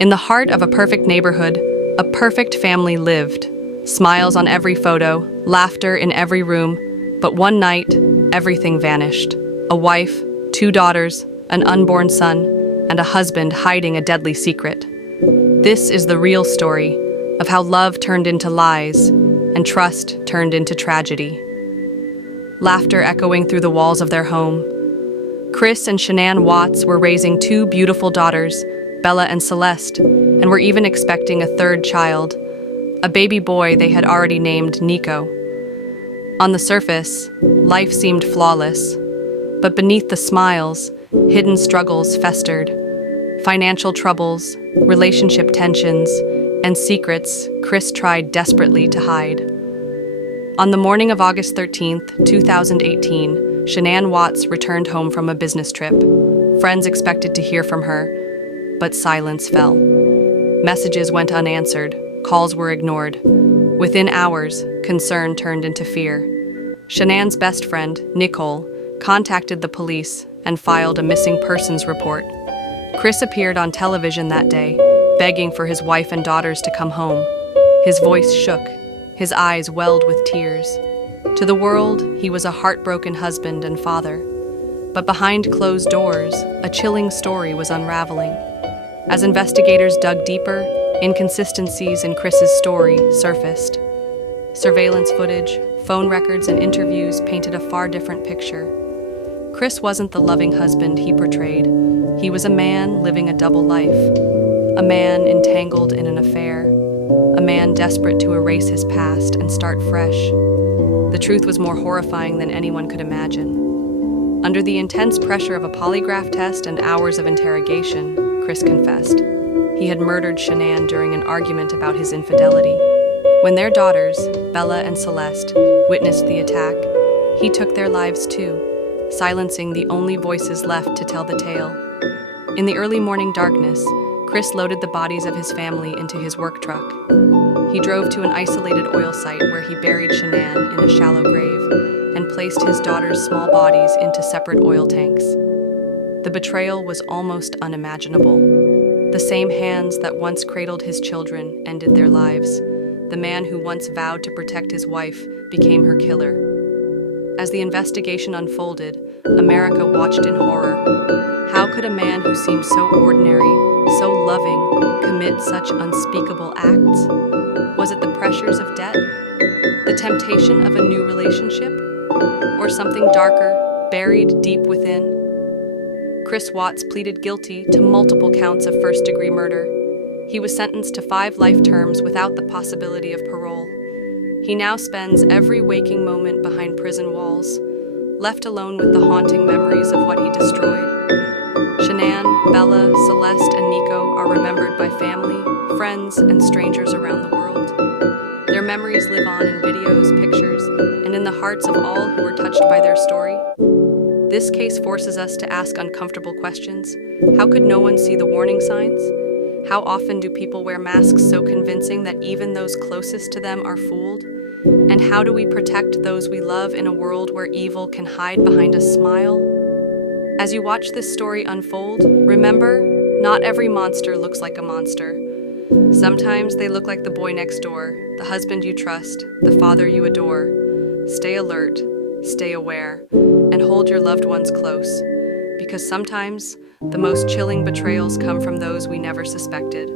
In the heart of a perfect neighborhood, a perfect family lived. Smiles on every photo, laughter in every room. But one night, everything vanished. A wife, 2 daughters, an unborn son, and a husband hiding a deadly secret. This is the real story of how love turned into lies and trust turned into tragedy. Laughter echoing through the walls of their home. Chris and Shanann Watts were raising 2 beautiful daughters, Bella and Celeste, and were even expecting a 3rd child, a baby boy they had already named Nico. On the surface, life seemed flawless, but beneath the smiles, hidden struggles festered. Financial troubles, relationship tensions, and secrets Chris tried desperately to hide. On the morning of August 13th, 2018, Shanann Watts returned home from a business trip. Friends expected to hear from her, but silence fell. Messages went unanswered, calls were ignored. Within hours, concern turned into fear. Shanann's best friend, Nico, contacted the police and filed a missing persons report. Chris appeared on television that day, begging for his wife and daughters to come home. His voice shook, his eyes welled with tears. To the world, he was a heartbroken husband and father. But behind closed doors, a chilling story was unraveling. As investigators dug deeper, inconsistencies in Chris's story surfaced. Surveillance footage, phone records, and interviews painted a far different picture. Chris wasn't the loving husband he portrayed. He was a man living a double life. A man entangled in an affair. A man desperate to erase his past and start fresh. The truth was more horrifying than anyone could imagine. Under the intense pressure of a polygraph test and hours of interrogation, Chris confessed. He had murdered Shanann during an argument about his infidelity. When their daughters, Bella and Celeste, witnessed the attack, he took their lives too, silencing the only voices left to tell the tale. In the early morning darkness, Chris loaded the bodies of his family into his work truck. He drove to an isolated oil site where he buried Shanann in a shallow grave and placed his daughters' small bodies into separate oil tanks. The betrayal was almost unimaginable. The same hands that once cradled his children ended their lives. The man who once vowed to protect his wife became her killer. As the investigation unfolded, America watched in horror. How could a man who seemed so ordinary, so loving, commit such unspeakable acts? Was it the pressures of debt? The temptation of a new relationship? Or something darker, buried deep within? Chris Watts pleaded guilty to multiple counts of first-degree murder. He was sentenced to 5 life terms without the possibility of parole. He now spends every waking moment behind prison walls, left alone with the haunting memories of what he destroyed. Shanann, Bella, Celeste, and Nico are remembered by family, friends, and strangers around the world. Their memories live on in videos, pictures, and in the hearts of all who were touched by their story. This case forces us to ask uncomfortable questions. How could no one see the warning signs? How often do people wear masks so convincing that even those closest to them are fooled? And how do we protect those we love in a world where evil can hide behind a smile? As you watch this story unfold, remember, not every monster looks like a monster. Sometimes they look like the boy next door, the husband you trust, the father you adore. Stay alert, stay aware, and hold your loved ones close, because sometimes the most chilling betrayals come from those we never suspected.